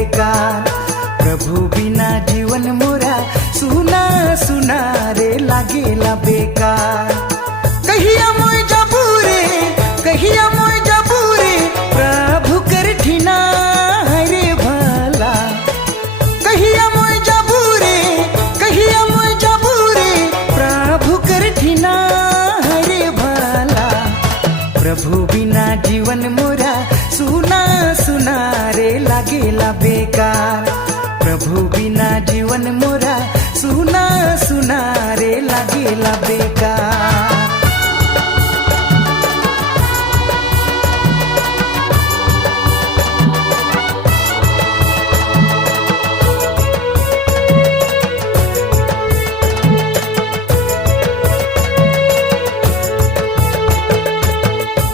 बेकार। प्रभु बिना जीवन मोरा सुना सुना रे लागेला बेकार। कहिया मोय जाबू रे, कहिया मोय जाबू रे, प्रभु कर ठिना रे भला। कहिया मोय जाबू रे, कहिया मोय जाबू रे, प्रभु कर ठिना रे भला। प्रभु बिना जीवन मोरा सुना सुना रे लागेला बेकार। प्रभु बिना जीवन मोरा सुना सुना रे लागेला बेकार।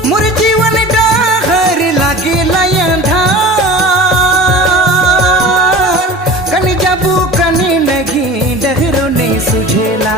मोर जीवन डाहर लागेला अंधार। कनी जाबू कनी नहीं डहरो नहीं सुझेला।